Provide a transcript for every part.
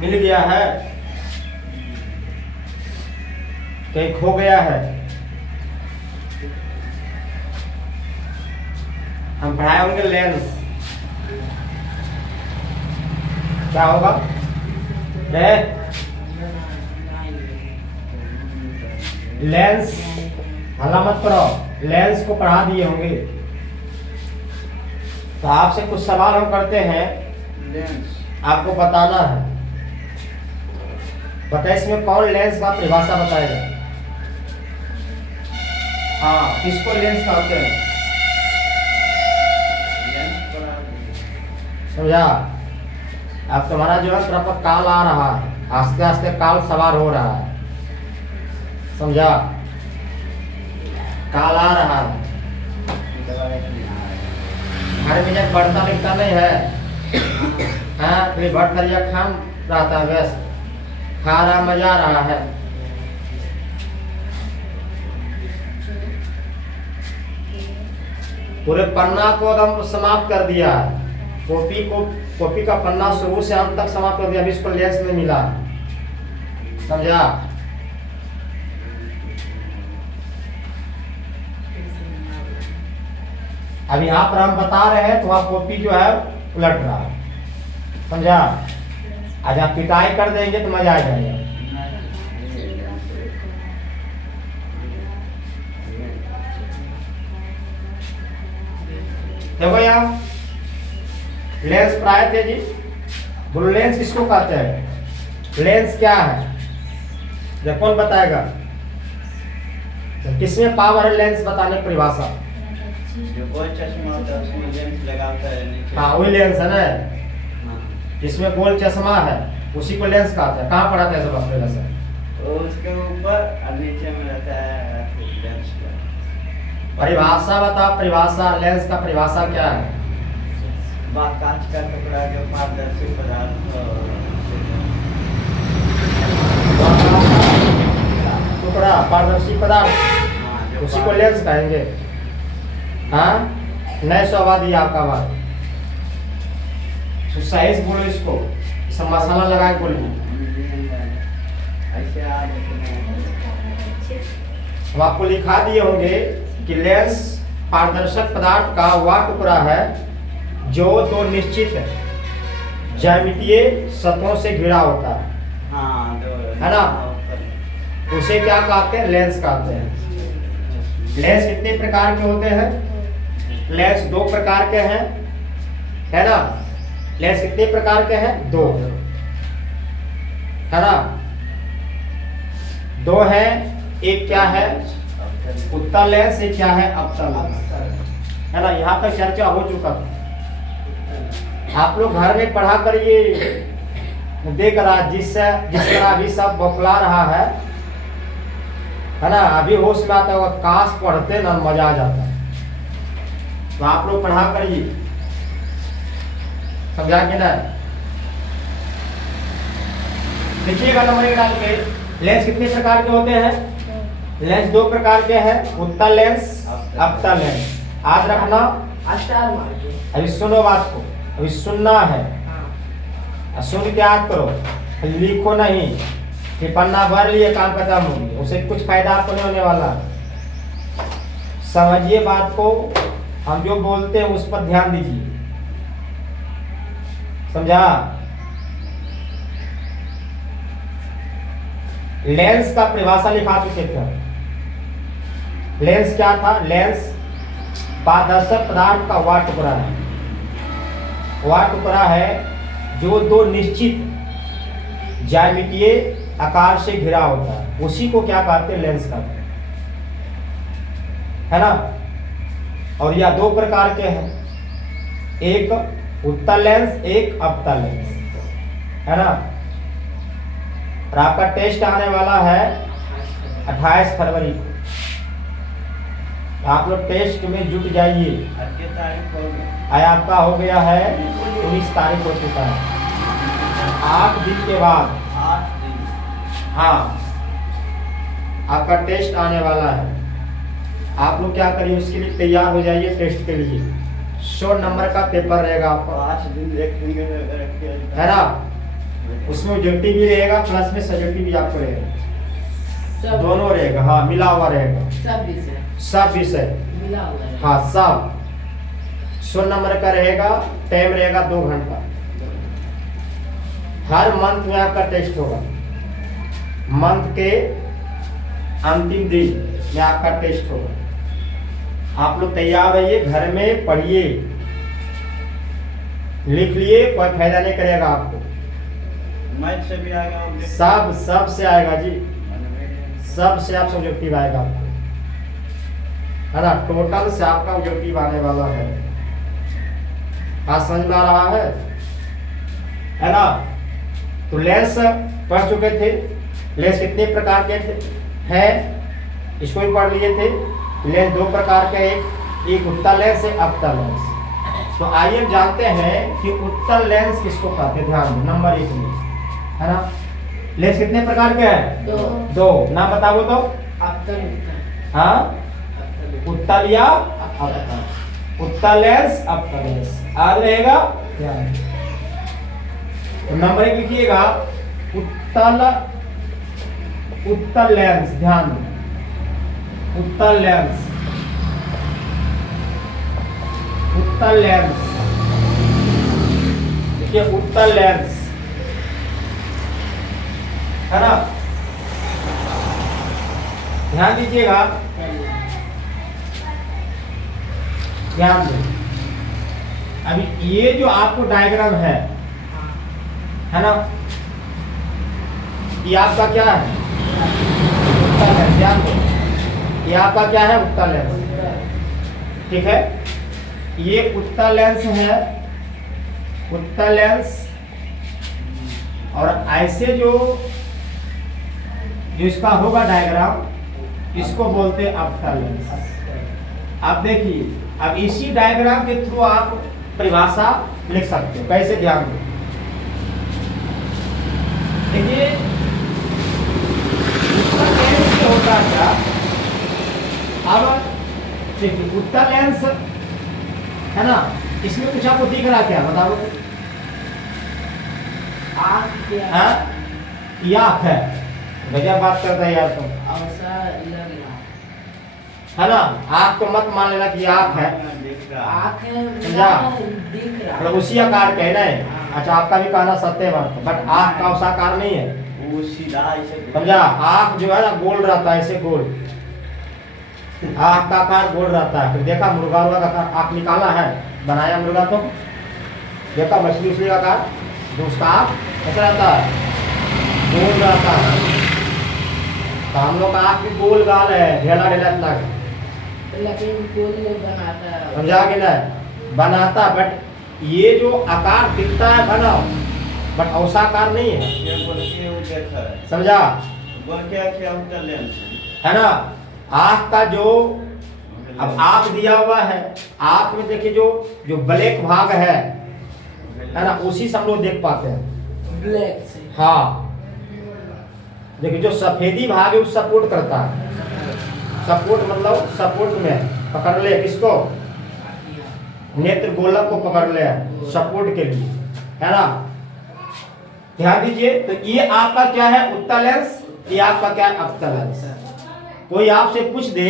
मिल गया है, कहीं खो गया है। हम पढ़ाए होंगे लेंस, क्या होगा? लेंस, हल्ला मत करो, लेंस को पढ़ा दिए होंगे। तो आपसे कुछ सवाल हम करते हैं, लेंस आपको बताना है। बताइए इसमें कौन लेंस का परिभाषा बताएगा? हाँ, किसको लेंस कहते हैं? समझा? अब तुम्हारा जो है तरफ काल आ रहा है, आस्ते आस्ते काल सवार हो रहा है, समझा? काल आ रहा है, घर में जब पढ़ता लिखता नहीं है, हाँ, फिर भट करिया खान रहता है, व्यस्त खा रहा, मजा आ रहा है। पूरे पन्ना को एकदम समाप्त कर दिया, कॉपी का पन्ना शुरू से अंत तक समाप्त कर दिया, अभी इसको लेंस नहीं मिला, समझा? अब यहाँ पर हम बता रहे हैं तो वहाँ कॉपी जो है उलट रहा है, समझा? आज आप पिटाई कर देंगे तो मजा आ जाएगा। देखो यहाँ लेंस पढ़ाए थे जी, बोलो लेंस किसको कहते हैं? लेंस क्या है? जब कौन बताएगा? तो किसमें पावर है लेंस बताने की परिभाषा? गोल चश्मा होता है उसमें लेंस लगाता है नीचे। हाँ, वही लेंस है ना, जिसमें गोल चश्मा है उसी को लेंस कहते हैं। कहाँ पढ़ाते हैं सब पहले से? उसके ऊपर और नीचे में रहता है लेंस का। परिभाषा बताओ, परिभाषा लेंस का परिभाषा क्या है? कांच का टुकड़ा जो पारदर्शी पदार्थ टुकड़ा पारदर्शी पदार्थ, उसी को लेंस कहेंगे। हाँ, नए स्वादी आपका बात तो सही से बोलो, इसको सब मसाला लगा के बोलिए। हम आपको लिखा दिए होंगे कि लेंस पारदर्शक पदार्थ का वह टुकड़ा है जो दो निश्चित ज्यामितीय सतहों से घिरा होता है। हाँ, है ना? उसे क्या कहते हैं? लेंस कहते हैं। लेंस कितने प्रकार के होते हैं? लेंस दो प्रकार के हैं, है ना? लेंस कितने प्रकार के हैं? दो, है ना? दो है, एक क्या है? उत्तल लेंस, एक क्या है? अवतल लेंस, है ना? यहाँ तक चर्चा हो चुका था। आप लोग घर में पढ़ा कर ये देख रहा, जिस तरह अभी सब बौखला रहा है ना? अभी होश में आता है, काश पढ़ते ना, मजा आ जाता। तो आप लोग पढ़ा करिए, समझा के ना? लिखिएगा नंबर एक डाल के। लेंस कितने प्रकार के होते हैं? लेंस दो प्रकार के हैं, उत्तल लेंस, अवतल लेंस। याद रखना। अभी सुनो बात को, अभी सुनना है, सुन के याद करो, लिखो नहीं कि पन्ना भर लिए काम खत्म हो गया, उसे कुछ फायदा आपको नहीं होने वाला। समझिए बात को, हम जो बोलते हैं उस पर ध्यान दीजिए, समझा? लेंस का परिभाषा लिखा चुके थे। लेंस क्या था? लेंस पारदर्शक पदार्थ का वह टुकड़ा है, वह टुकड़ा है जो दो निश्चित ज्यामितीय आकार से घिरा होता है, उसी को क्या कहते हैं? लेंस कहते हैं, है ना? और यह दो प्रकार के हैं, एक उत्तल लेंस, एक अवतल लेंस, है ना? और आपका टेस्ट आने वाला है 28 फरवरी को। आप लोग टेस्ट में जुट जाइए। आज आपका हो गया है 19 तारीख हो चुका है, 8 दिन के बाद, 8 दिन, हाँ, आपका टेस्ट आने वाला है। आप लोग क्या करिए, उसके लिए तैयार हो जाइए। टेस्ट के लिए 100 नंबर का पेपर रहेगा आपका, 5 दिन देखेंगे, है ना? उसमें ऑब्जेक्टिव भी रहेगा प्लस में सब्जेक्टिव भी आपको रहेगा, सब दोनों रहेगा। हाँ मिला हुआ रहेगा, सब विषय सब विषय। मिला हुआ है। हाँ सब 100 नंबर का रहेगा, टाइम रहेगा 2 घंटा। हर मंथ में आपका टेस्ट होगा, मंथ के अंतिम दिन में आपका टेस्ट होगा। आप लोग तैयार रहिए, घर में पढ़िए, लिख लिए, कोई फायदा नहीं करेगा आपको। मैथ से भी आएगा सब से आएगा जी, सब से आप सब्जेक्टिव आएगा आपको, है ना। टोटल से आपका ऑब्जेक्टिव आने वाला है। आज समझ में आ रहा है ना। तो लेंस पढ़ चुके थे, लेंस कितने प्रकार के हैं इसको भी पढ़ लिए थे। लेंस 2 प्रकार के, एक उत्तल लेंस है, अवतल लेंस। तो आइए हम जानते हैं कि उत्तल लेंस किसको कहते हैं। ध्यान दो, नंबर 1 में, है ना। लेंस कितने प्रकार के हैं? 2। नाम बताओ तो। अवतल हाँ, अवतल उत्तल या अवतल। उत्तल लेंस, अवतल लेंस याद रहेगा। ध्यान तो नंबर 1 लिखिएगा, उत्तल लेंस। ध्यान दो, उत्तल लेंस, उत्तल लेंस। देखिए उत्तल लेंस, है ना। ध्यान दीजिएगा, ध्यान दो। अभी ये जो आपको डायग्राम है ना, ये आपका क्या है? उत्तल लेंस। ध्यान दो, ये आपका क्या है? उत्तल लेंस। ठीक है, ये उत्तल लेंस है, उत्तल लेंस। और ऐसे जो इसका होगा डायग्राम, इसको बोलते हैं अवतल लेंस। अब देखिए, अब इसी डायग्राम के थ्रू आप परिभाषा लिख सकते हो। कैसे? ध्यान दो, देखिए उत्तल लेंस से होता क्या। अब देखिए उत्तल लेंस है ना, इसमें कुछ आपको दिख रहा क्या? बताओ। आँख क्या हाँ, ये आँख है। गजब बात करता है यार तुम, ऐसा लग रहा है ना। आँख तो मत मान लेना कि आँख है, आँख समझा? दिख रहा मतलब उसी आकार का है ना। अच्छा, आपका भी कहना सत्य बात है, बट आँख का उस आकार नहीं है, वो सीधा ऐसे समझा। आँख जो है ना गोल रहता है, ऐसे गोल। आँख का आकार गोल रहता है। फिर देखा मुर्गा का आकार आँख निकाला है, बनाया मुर्गा तो देखा मछली उछली का आकार, जो उसका आँख कैसा रहता है? गोल रहता है। तो हम लोग का आँख भी गोल गाल है, ढेला ढेला इतना है। लेकिन गोल बनाता है। समझा कि नहीं? बनाता, बट ये जो आकार दिखता है बना, बट औसा आकार नहीं है, ये बोल के वो देखा है, समझा। बोल के क्या उत्तल लेंस है ना। आँख का जो, अब आँख दिया हुआ है, आँख में देखिए जो ब्लैक भाग है ना, उसी से हम लोग देख पाते हैं। ब्लैक से। हाँ, देखिए जो सफेदी भाग है वो सपोर्ट करता है। सपोर्ट मतलब सपोर्ट में पकड़ ले, किसको? नेत्र गोलक को पकड़ ले, सपोर्ट के लिए, है ना। ध्यान दीजिए, तो ये आपका क्या है? उत्तल लेंस। ये आपका क्या है? अवतल लेंस। कोई आपसे पूछ दे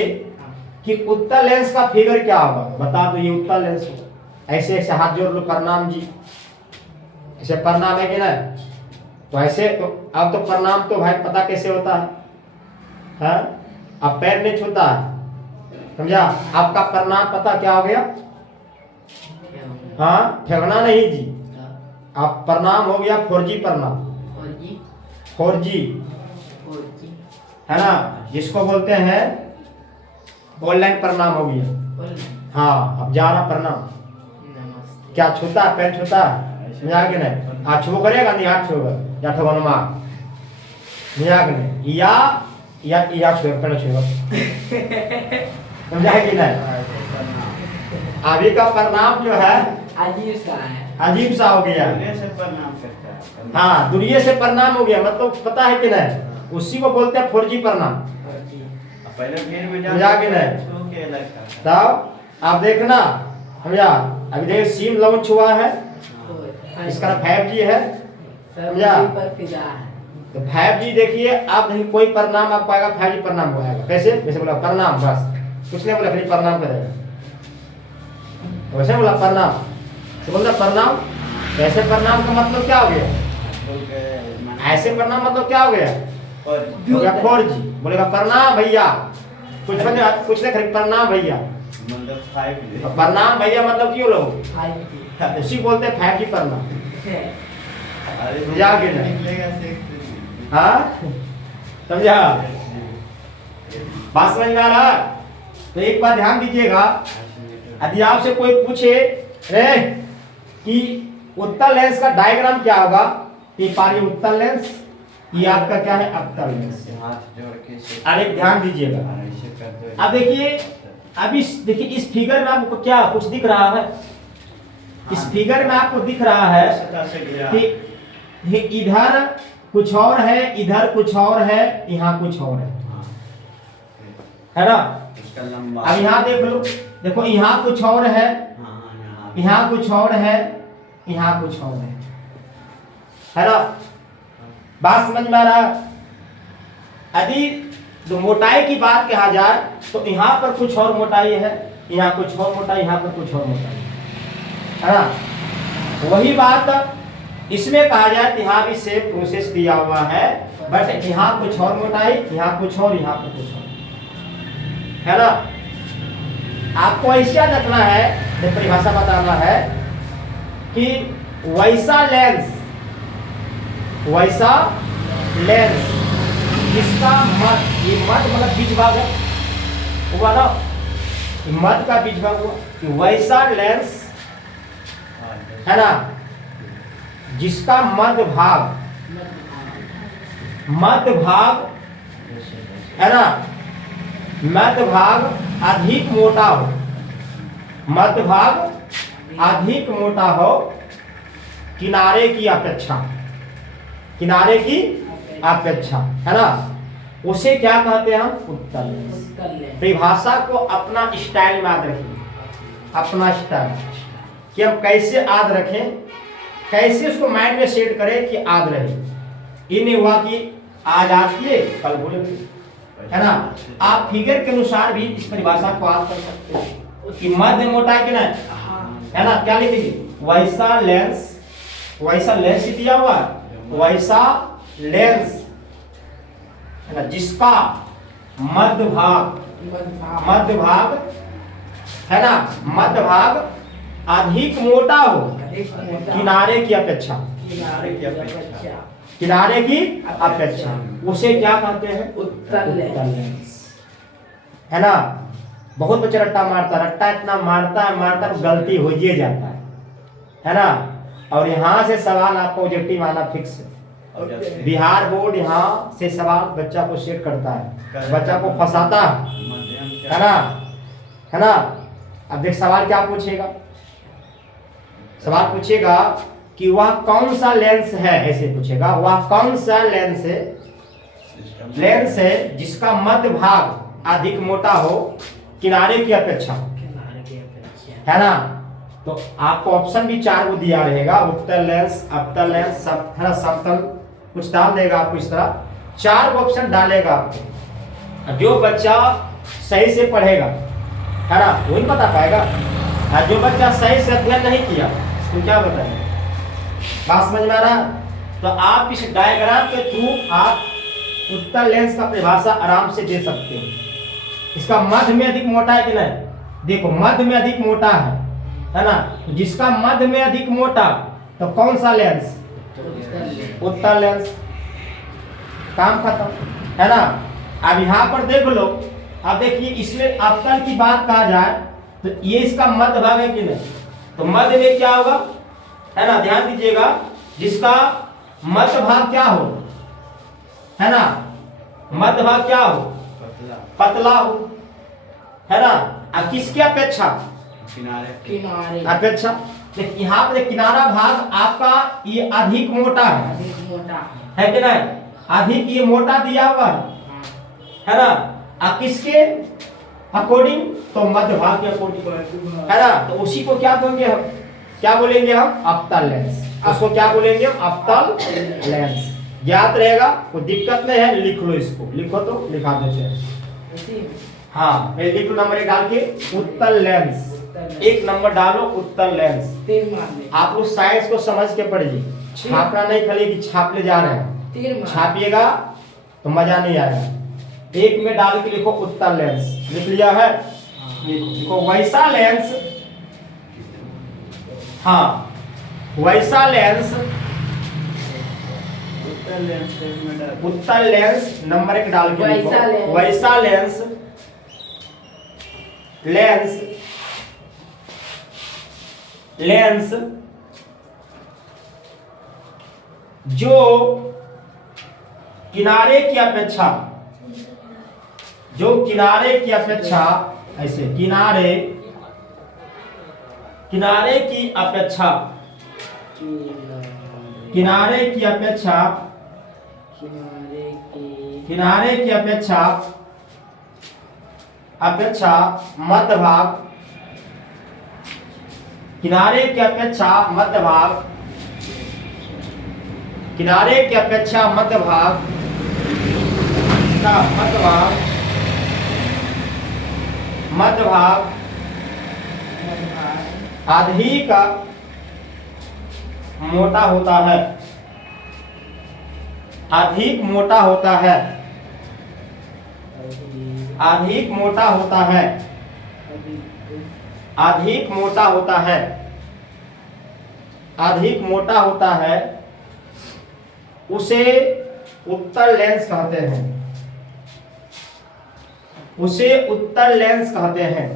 कि उत्तल लेंस का फिगर क्या होगा, बता दो ये उत्तल लेंस हो। ऐसे ऐसे हाथ जोड़ लो, प्रणाम जी, ऐसे प्रणाम है कि ना। तो ऐसे तो अब तो प्रणाम तो भाई पता कैसे होता है, हाँ? अब पैर नहीं छूता है, समझा। आपका प्रणाम पता क्या हो गया? हाँ, ठगना नहीं जी। आप प्रणाम हो गया 4G प्रणाम, 4G है ना, जिसको बोलते हैं ऑनलाइन प्रणाम हो गया। हाँ, अब जा रहा प्रणाम। क्या छूता है? पैर छूता है, समझा के नहीं। हाथ छू करेगा नहीं, हाथ छूगा या ठगनमा, समझा के नहीं। या छुएगा, पैर छुएगा, समझा कि नहीं। अभी का प्रणाम जो है अजीब सा है, अजीब सा हो गया। दुनिया से प्रणाम करता है। हाँ, दुनिया से प्रणाम हो गया, मतलब पता है कि नहीं, उसी को बोलते हैं 4G प्रणाम। पहले भीड़ में समझा कि नहीं? छू के लगता था। तब आप देखना, समझा। अभी देखिए सिम लॉन्च हुआ है, इसका 5G है, सब समझा? उसी पर फिदा है। तो 5G देखिए, आप देखिए कोई परिणाम आपको आएगा 5G परिणाम हो आएगा। कैसे? जैसे बोला परिणाम, बस कुछ नहीं बोला, खाली परिणाम करेगा। तो वैसे बोला परिणाम, तो बोला परिणाम, ऐसे परिणाम का मतलब क्या हो गया? ऐसे परिणाम मतलब क्या हो गया? हो गया 4G। बोलेगा प्रणाम भैया, कुछ नहीं खरीद, प्रणाम भैया। मतलब 5G। तो प्रणाम भैया मतलब क्यों लोग 5G उसी बोलते हैं 5G प्रणाम। है। अरे समझा कि नहीं? निकलेगा 6G। हाँ, समझा? बात समझ में आ रहा है? तो एक बात ध्यान दीजिएगा, यदि आपसे कोई पूछे रे कि उत्तल लेंस का डायग्राम क्या होगा, ये पारी उत्तल लेंस, ये आपका क्या है? अवतल लेंस। हाथ जोड़ के अब एक ध्यान दीजिएगा, ऐसे कर दो। अब देखिए, अब देखिए इस फिगर में आपको क्या कुछ दिख रहा है? इस फिगर में आपको दिख रहा है सतह से गिरा। कि ये इधर कुछ और है, इधर कुछ और है, यहाँ कुछ और है ना? इसका लंबा। अब यहाँ देख लो, देखो यहाँ कुछ और है, हाँ, यहाँ कुछ और है, यहाँ कुछ और है ना? बात समझ में आ रहा है? यदि तो मोटाई की बात कहा जाए तो यहाँ पर कुछ और मोटाई है, यहाँ कुछ और मोटाई, यहाँ पर कुछ और मोटाई है ना? वही बात इसमें कहा जाए तो यहाँ भी सेम प्रोसेस दिया हुआ है, बट यहाँ कुछ और मोटाई, यहाँ कुछ और, यहाँ पर कुछ और, है ना? आपको ऐसा रखना है, जो परिभाषा बताना है कि वैसा लेंस जिसका मध्य, ये मध्य मतलब बीच भाग है, हुआ ना? मध्य का बीच भाग हुआ कि वैसा लेंस है ना, जिसका मध्य भाग है ना, मध्य भाग अधिक मोटा हो, मध्य भाग अधिक मोटा हो किनारे की अपेक्षा, किनारे की अपेक्षा, है ना? उसे क्या कहते हैं हम? उत्तल लेंस। उत्तल लेंस। परिभाषा को अपना स्टाइल में याद रखिए, अपना स्टाइल कि हम कैसे याद रखें, कैसे उसको माइंड में सेट करें कि याद रहे। ये नहीं हुआ कि आज याद किए कल भूल गए, है ना? आप फिगर के अनुसार भी इस परिभाषा को याद कर सकते हो कि मध्य मोटाई के ना, है ना? क्या लिखेंगे? वैसा लेंस दिया हुआ है, वैसा लेंस है ना, जिसका मध्य भाग है ना, मध्य भाग अधिक मोटा हो किनारे की अपेक्षा, किनारे की अपेक्षा, उसे क्या कहते हैं? उत्तल लेंस, है ना? बहुत बच्चा रट्टा मारता, रट्टा इतना मारता है गलती हो ही जाता है ना? और यहाँ से सवाल आपको ऑब्जेक्टिव आना फिक्स है। बिहार बोर्ड यहाँ से सवाल बच्चा को सेट करता है, बच्चा को फंसाता है ना? है ना? अब देख सवाल क्या पूछेगा, सवाल पूछेगा कि वह कौन सा लेंस है, ऐसे पूछेगा, वह कौन सा लेंस है जिसका मध्य भाग अधिक मोटा हो किनारे की अपेक्षा, है ना? तो आपको ऑप्शन भी 4 को दिया रहेगा, उत्तल लेंस, अवतल लेंस, है ना, समतल, कुछ डाल देगा आपको इस तरह, 4 ऑप्शन डालेगा आपको। जो बच्चा सही से पढ़ेगा, है ना, वही बता पाएगा, और जो बच्चा सही से अध्ययन नहीं किया तो क्या बताएगा? बात समझ में आ रहा है? तो आप इस डायग्राम के थ्रू आप उत्तल लेंस का परिभाषा आराम से दे सकते हो। इसका मध्य में अधिक मोटा है कि नहीं? देखो मध्य में अधिक मोटा है ना? जिसका मध्य में अधिक मोटा, तो कौन सा लेंस? उत्तल लेंस। काम खत्म, है ना? अब यहाँ पर देख लो, अब देखिए इसमें अवतल की बात कहा जाए तो ये इसका मध्य भाग है कि नहीं? तो मध्य में क्या होगा, है ना? ध्यान दीजिएगा, जिसका मध्य भाग क्या हो, है ना, मध्य भाग क्या हो? पतला हो, है ना? अब किसकी अपेक्षा? किनारे अपेक्षा। देखिए यहाँ पे किनारा भाग आपका ये अधिक मोटा है कि नहीं? अधिक ये मोटा दिया हुआ है ना? अब किसके अकॉर्डिंग? तो मध्य भाग के अकॉर्डिंग, है ना? तो उसी को क्या बोलेंगे हम? क्या बोलेंगे हम? अवतल लेंस। उसको क्या बोलेंगे हम? अवतल लेंस। ज्ञात रहेगा, कोई दिक्कत नहीं है, लिख लो इसको, लिखो तो लिखा देते हैं। इसी में हाँ, मैं लिख लो नंबर 1 डाल के, उत्तल लेंस। 1 नंबर डालो, उत्तल लेंस। 3 मारने। आप लोग साइंस को समझ के पढ़िए, छापना नहीं खाली कि छाप ले जा रहे हैं। 3 मारने। छापिएगा तो मजा नहीं आएगा। 1 में डाल के लिखो उत्तल लेंस। लिख लिया है? लिखो वैसा लेंस। हाँ, वैसा लेंस, उत्तर लेंस में डाल उत्तल लेंस नंबर 1 डाल के लिखो। वैसा लेंस। वैसा लेंस, लेंस, लेंस जो किनारे की अपेक्षा, जो किनारे की अपेक्षा, ऐसे किनारे, किनारे की अपेक्षा, किनारे की अपेक्षा, किनारे की अपेक्षा, अपेक्षा मध्य भाग, किनारे की अपेक्षा मध्य भाग, किनारे की अपेक्षा मध्य भाग का मध्य भाग, मध्य भाग अधिक मोटा होता है, अधिक मोटा होता है, अधिक मोटा होता है, अधिक मोटा होता है, अधिक मोटा होता है, उसे उत्तल लेंस कहते हैं, उसे उत्तल लेंस कहते हैं,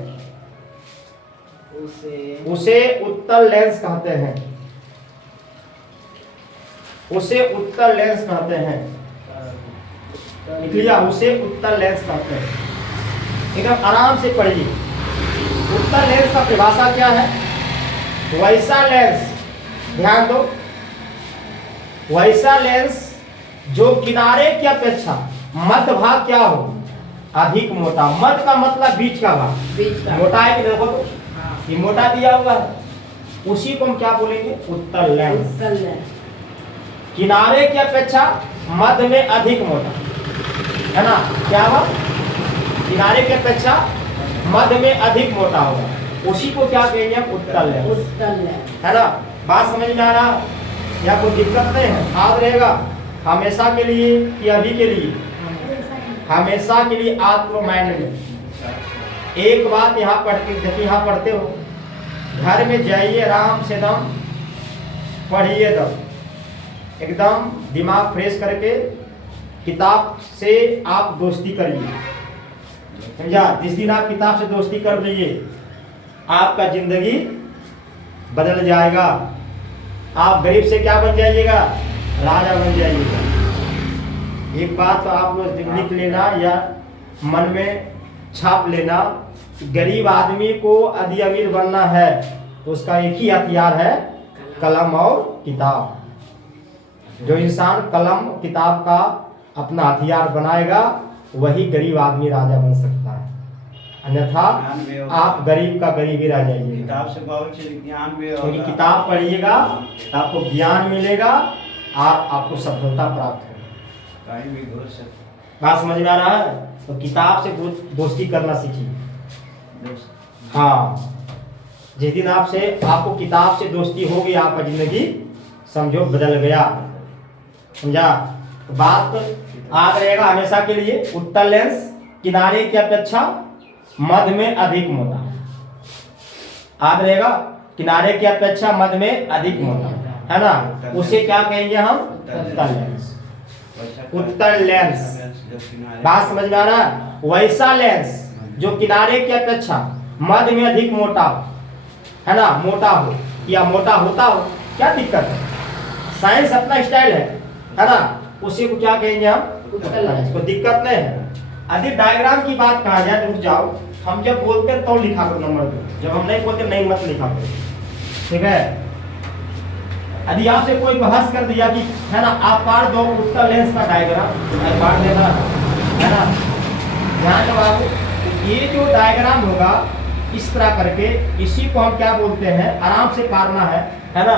उसे उत्तल लेंस कहते हैं, उसे उत्तल लेंस कहते हैं। लिख लिया? उसे उत्तल लेंस कहते हैं। एकदम आराम से पढ़िए। उत्तल लेंस का परिभाषा क्या है? वैसा लेंस, ध्यान दो, वैसा लेंस जो किनारे की अपेक्षा मध्य भाग क्या हो? अधिक मोटा। मध्य का मतलब बीच का भाग, बीच का। मोटा है कि देखो तो, हाँ। ये मोटा दिया हुआ है, उसी को हम क्या बोलेंगे? उत्तल लेंस। उत्तल लेंस। किनारे की अपेक्षा मध्य में अधिक मोटा, है ना? क्या हुआ? किनारे की अपेक्षा मध्य में अधिक मोटा होगा, उसी को क्या कहेंगे हम? उत्तल लेंस। उत्तल लेंस। है ना? बात समझ में आ रहा या कोई दिक्कत नहीं है? याद रहेगा हमेशा के लिए कि अभी के लिए? हमेशा के लिए आपको माइंड में एक बात यहाँ पढ़ते, जब यहाँ पढ़ते हो, घर में जाइए आराम से दम पढ़िए, दम एकदम दिमाग फ्रेश करके किताब से आप दोस्ती करिए, समझा? जिस दिन आप किताब से दोस्ती कर लीजिए, आपका जिंदगी बदल जाएगा। आप गरीब से क्या बन जाइएगा? राजा बन जाइएगा। एक बात तो आप लोग लिख लेना या मन में छाप लेना, गरीब आदमी को यदि अमीर बनना है तो उसका एक ही हथियार है, कलम और किताब। जो इंसान कलम किताब का अपना हथियार बनाएगा वही गरीब आदमी राजा बन सकता है, अन्यथा आप गरीब का गरीब ही रह जाइएगा। किताब से बहुत चीज ज्ञान भी होगा। क्योंकि किताब पढ़िएगा तो आपको ज्ञान मिलेगा और आपको सफलता प्राप्त होगी। कहीं भी घुस सकते। बात समझ में आ रहा है? तो किताब से दोस्ती करना सीखिए। हाँ, जिस दिन आपको किताब से दोस्ती होगी, आपका जिंदगी समझो बदल गया, समझा? तो बात याद रहेगा हमेशा के लिए, उत्तल लेंस किनारे की अपेक्षा मध्य में अधिक मोटा, याद रहेगा, किनारे की अपेक्षा मध्य में अधिक मोटा, है ना? उसे क्या कहेंगे हम? उत्तल लेंस। उत्तल लेंस, बात समझ में आ रहा है? वैसा लेंस जो किनारे की अपेक्षा मध्य में अधिक मोटा, है ना? मोटा हो या मोटा होता हो, क्या दिक्कत है? साइंस अपना स्टाइल है ना? उसी को क्या कहेंगे हम? उत्तल लेंस। कोई दिक्कत नहीं है। यदि डायग्राम की बात कहा जाए तो रुक जाओ, हम जब बोलते हैं तो लिखा करो नंबर 2, जब हम नहीं बोलते नहीं मत लिखा करो, ठीक है? यदि आपसे कोई बहस कर दिया कि है ना आप पार दो उत्तल लेंस का डायग्राम, पार देना है ना, ध्यान दो बाबू, ये जो डायग्राम होगा इस तरह करके, इसी को हम क्या बोलते हैं? आराम से पारना है ना?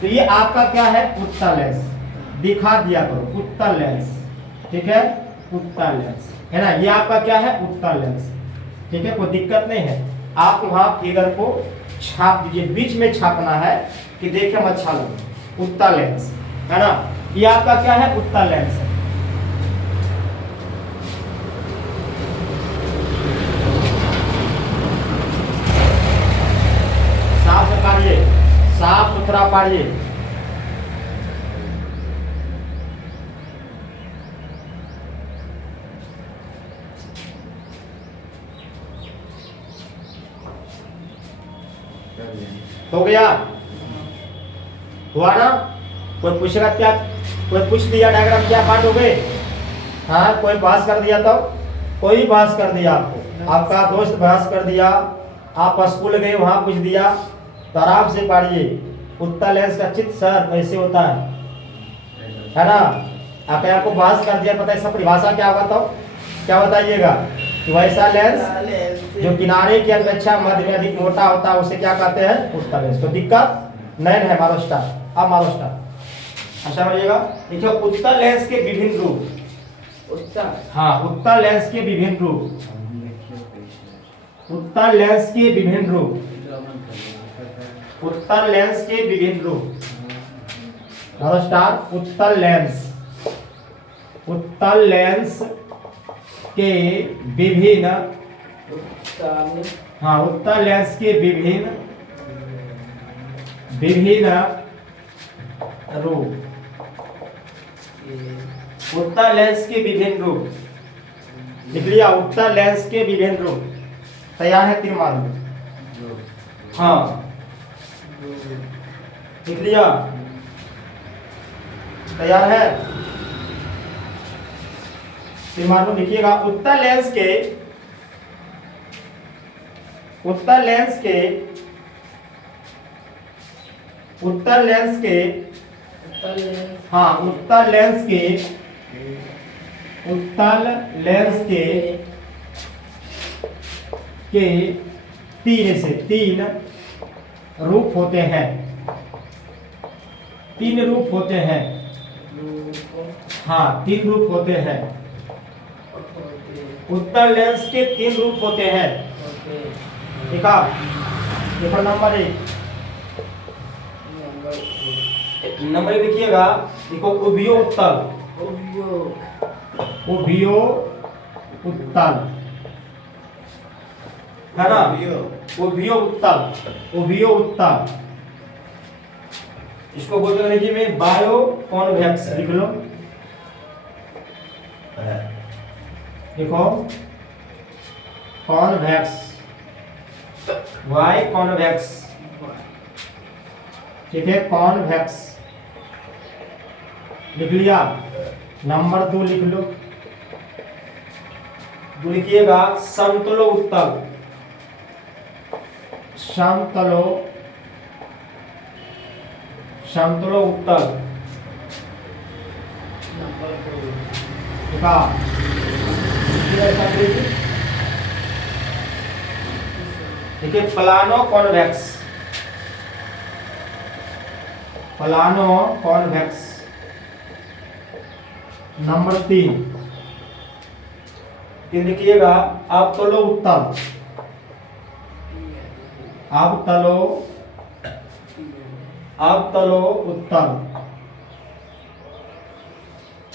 तो ये आपका क्या है, उत्तल लेंस। दिखा दिया करो उत्तल लेंस, ठीक है, उत्तल लेंस है ना, ये आपका क्या है, उत्तल लेंस, ठीक है, कोई दिक्कत नहीं है। आप वहां फिगर को छाप दीजिए, बीच में छापना है कि देखे में अच्छा लगे, उत्तल लेंस है ना, ये आपका क्या है, उत्तल लेंस है। साफ से पाड़िए, साफ सुथरा पाड़िए। हो गया, हुआ ना? कोई पूछेगा क्या, कोई पूछ दिया डायग्राम क्या पार्ट हो गए? हाँ, कोई बहस कर दिया तो, कोई बहस कर दिया आपको, आपका दोस्त बहस कर दिया, आप स्कूल गए वहां पूछ दिया, तो आराम से पढ़िए। उत्तल लेंस का चित्र सर ऐसे होता है ना। अगर आपको बहस कर दिया, पता है इसका परिभाषा क्या होगा, तो क्या बताइएगा? कि वैसा लेंस जो किनारे की अपेक्षा मध्य में अधिक मोटा होता है उसे क्या कहते हैं, उत्तल लेंस। तो दिक्कत नहीं है, मारो स्टार, अब मारो स्टार। अच्छा बोलिएगा, देखिए उत्तल लेंस के विभिन्न रूप, उत्तल, हाँ उत्तल लेंस के विभिन्न रूप, उत्तल लेंस के विभिन्न रूप, उत्तल लेंस के विभिन्न रूप, मारो स्टार। उत्तल लेंस, उत्तल लेंस के विभिन्न, उत्तल, हाँ उत्तल लेंस के विभिन्न रूप, उत्तल लेंस के विभिन्न रूप, लिख लिया, उत्तल लेंस के विभिन्न रूप। तैयार है, तीन मार्क, हाँ लिख लिया, तैयार है, तीन मार्क लिखिएगा। उत्तल लेंस के, उत्तल लेंस के, उत्तल लेंस के, उत्तल लेंस, हाँ उत्तल लेंस के, उत्तल लेंस के तीन से तीन रूप होते हैं, तीन रूप होते हैं, हाँ तीन रूप होते हैं। उत्तल लेंस के तीन रूप होते हैं, देखा, देखो नंबर एक, नंबर एक लिखिएगा, देखो उभयो उत्तल, उभयो उत्तल है ना, उभयो उत्तल, उभयो उत्तल, इसको बोलते हैं अंग्रेजी में बायो कॉन्वेक्स, लिख लो, देखो कॉन्वेक्स, वाई कॉन्वेक्स, ठीक है, कॉन्वेक्स लिख लिया। नंबर दो लिख लो, दो लिखिएगा समतलो उत्तल, समतलो, समतलो उत्तल, देखा, देखिए plano convex, plano convex. Number तीन, लिखिएगा अवतलो उत्तल, अवतलो, अवतलो उत्तल,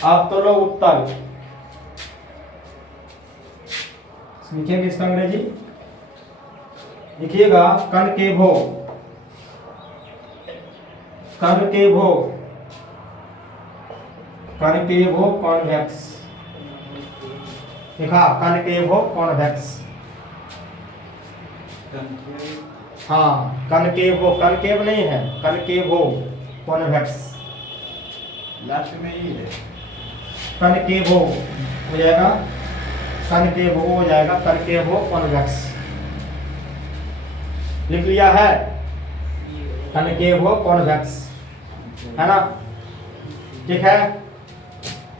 अवतलो उत्तल, लिखेंगे इसका अंग्रेजी, लिखिएगा कनकेवो, कनकेवो, कनकेवो कॉन्वेक्स, देखा कनकेवो कॉन्वेक्स, हाँ कनकेवो, कनकेव नहीं है, कनकेवो कॉन्वेक्स, लास्ट में ही है, कनकेवो हो जाएगा, कनकेवो हो जाएगा, कनकेवो कॉन्वेक्स, लिख लिया है, कनकेवो कॉन्वेक्स है ना, ठीक है।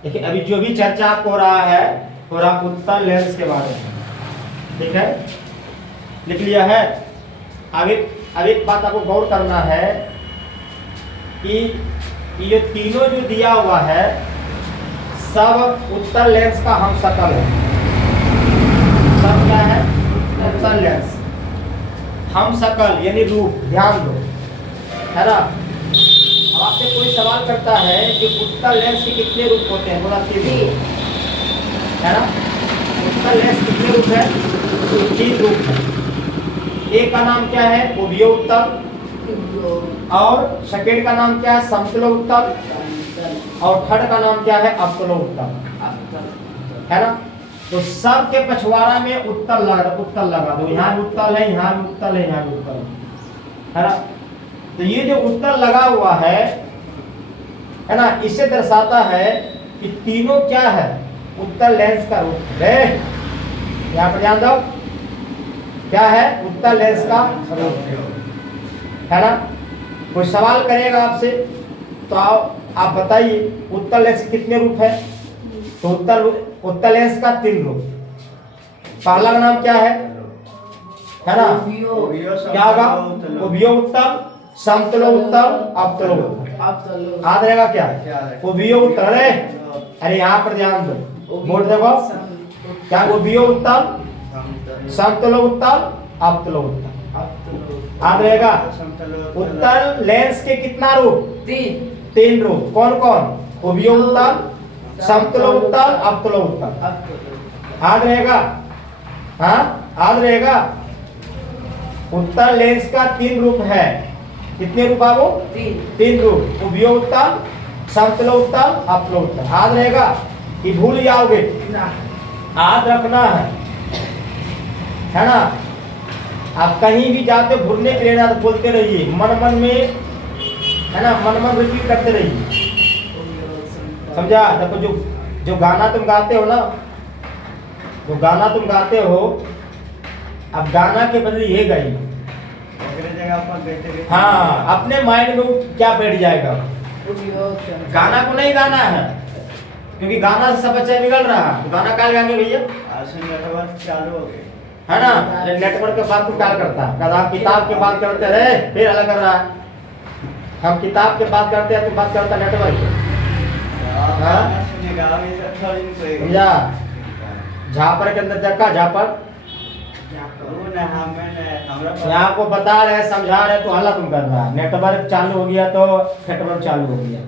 देखिए अभी जो भी चर्चा आपको हो रहा है, हो रहा उत्तल लेंस के बारे में, ठीक है, लिख लिया है। अब एक बात आपको गौर करना है कि ये तीनों जो दिया हुआ है सब उत्तल लेंस का हम शकल है। सब क्या है? उत्तल लेंस हम शकल यानी रूप, ध्यान दो, है ना। अब आपसे कोई सवाल करता है कि उत्तल लेंस के कितने रूप होते हैं? बोला 3, है ना। उत्तल लेंस कितने रूप है? 3 रूप है। एक का नाम क्या है? उभय उत्तल, और सेकेंड का नाम क्या है? समतल उत्तल, और थर्ड का नाम क्या है? अवतल उत्तल, है ना। तो सब के पछवाड़ा में उत्तल लगा दो। यहाँ भी उत्तल है, यहाँ भी उत्तल है, यहाँ भी उत्तल है ना। तो ये जो उत्तल लगा हुआ है ना, इसे दर्शाता है कि तीनों क्या है? उत्तल लेंस का रूप है। यहाँ पर ध्यान दो, क्या है? उत्तल लेंस का रूप, है ना। कोई सवाल करेगा आपसे तो आप बताइए उत्तल लेंस कितने रूप है? तो उत्तल लेंस का 3 रूप। पहला का नाम क्या है ना? क्या होगा? उभय उत्तल, समतल उत्तल, अवतल उत्तल। याद रहेगा क्या? उभय उत्तल। अरे यहाँ पर ध्यान दो, बोल देखो क्या? उभय उत्तल, समतल उत्तल, अवतल उत्तल। याद रहेगा। उत्तल लेंस के कितना रूप? 3 रूप। कौन कौन? उभय उत्तल, समतल उत्तल, अवतल उत्तल। याद रहेगा। हाँ, याद रहेगा। उत्तल लेंस का 3 रूप है। कितने रूप है वो? 3 रूप। उभय उत्तल, समतल उत्तल, अवतल उत्तल। याद रहेगा कि भूल जाओगे? याद रखना है ना। आप कहीं भी जाते हो भूलने के लिए ना, तो बोलते रहिए मन में, है ना। मन रिपीट करते रहिए, समझा। देखो जो गाना तुम गाते हो ना, जो गाना तुम गाते हो, अब गाना के बदले ये गाइए। हाँ, अपने माइंड में क्या बैठ जाएगा? गाना को नहीं गाना है, क्योंकि गाना से सब बच्चे बिगड़ रहा है। तो गाना क्या गाएंगे भैया? चालू हो गए, है ना। नेटवर्क के बात को क्या करता है? हम किताब की बात करते रहे, फिर अलग कर रहा है। हम किताब की बात करते हैं, तो बात करता नेटवर्क। समझा? झापर के अंदर जगह झापर, यहाँ को बता रहे, समझा रहे, तो हल्ला तुम कर रहा है। नेटवर्क चालू हो गया तो नेटवर्क चालू हो गया,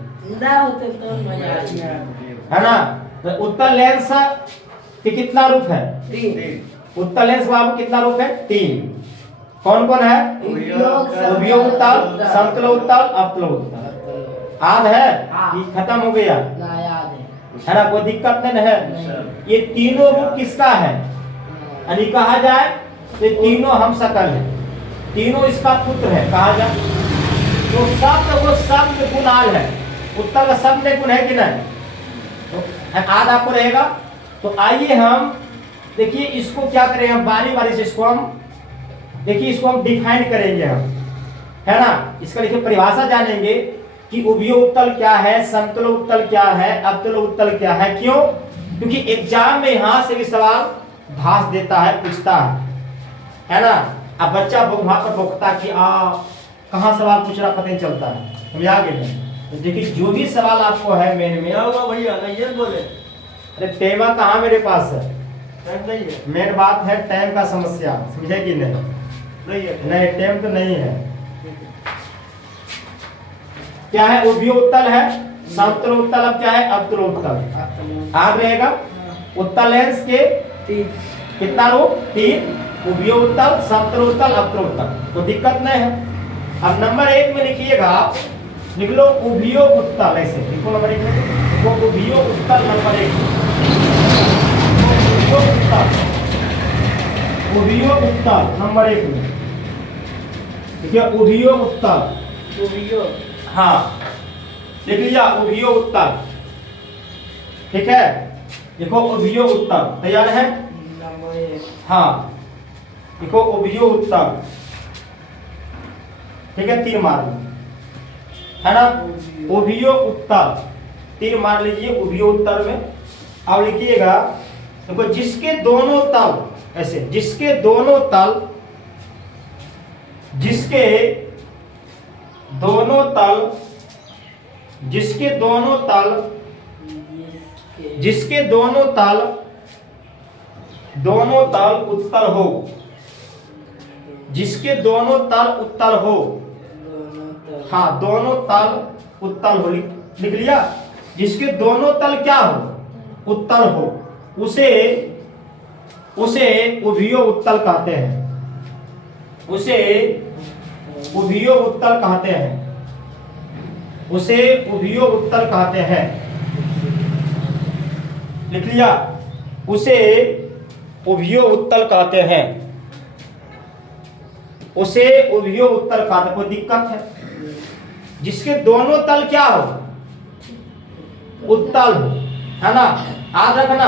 है ना। तो उत्तल लेंस के कितना रूप है? 3। उत्तल लेंस बाबू कितना रूप है? 3। कौन कौन है? उभय उत्तल, समतल उत्तल, अवतल उत्तल। याद है कि खत्म हो गया? है ना। कोई दिक्कत नहीं है। ये तीनों रूप किसका है? यानी कहा जाए तो तीनों हम शकल है, तीनों इसका पुत्र है, कहा जाए तो वो शब्द गुणाल है। उत्तल का शब्द गुण है कि नहीं? तो आज आपको रहेगा। तो आइए हम देखिए इसको क्या करें, हम बारी बारी से इसको हम देखिए, इसको हम डिफाइन करेंगे हम, है ना। इसका देखिए परिभाषा जानेंगे कि उभय उत्तल क्या है, समतल उत्तल क्या है, अवतल उत्तल क्या है। क्यों? क्योंकि एग्जाम में यहाँ से भी सवाल धास देता है, पूछता है ना। अब बच्चा वहां पर भोगता कि कहाँ सवाल पूछ रहा पता नहीं चलता है, समझा गए। तो देखिए जो भी सवाल आपको है मेन में भैया नहीं बोले। अरे टेमा कहाँ मेरे पास है? टाइम नहीं है। मेन बात है टाइम का समस्या, समझे कि नहीं? नहीं, टाइम तो नहीं है। क्या है? उभय उत्तल है, समतल उत्तल, अब क्या है? अवतल उत्तल। याद रहेगा। उत्तल लेंस के कितना रूप? 3। उभय उत्तल, समतल उत्तल, अवतल उत्तल। तो दिक्कत नहीं है। अब नंबर 1 में लिखिएगा, लिख लो उभय उत्तल। ऐसे लिखो नंबर 1 में, वो उभय उत्तल नंबर 1। उभय उत्तल नंबर 1 में देखिए, उभय उत्तल। हाँ, लिख लिया उभय उत्तल। ठीक है, देखो उभय उत्तल तैयार है। हाँ, देखो उभय उत्तल। ठीक है, 3 मार लो, है ना। उभय उत्तल 3 मार लीजिए उभय उत्तल में। अब लिखिएगा, देखो जिसके दोनों तल ऐसे, जिसके दोनों तल जिसके दोनों तल जिसके दोनों तल उत्तल हो, जिसके दोनों तल उत्तल हो। दोनों तरफ हाँ, दोनों तल उत्तल हो, लिख लिया। जिसके दोनों तल क्या हो, उत्तल हो, उसे उभयो उत्तल कहते हैं, उसे उभयो उत्तल कहते हैं, उसे उभयो उत्तल कहते हैं। लिख लिया, उसे उभयो उत्तल कहते हैं, उसे उभयो उत्तल कहते हैं। कोई दिक्कत है? जिसके दोनों तल क्या हो, उत्तल हो, है ना। याद रखना,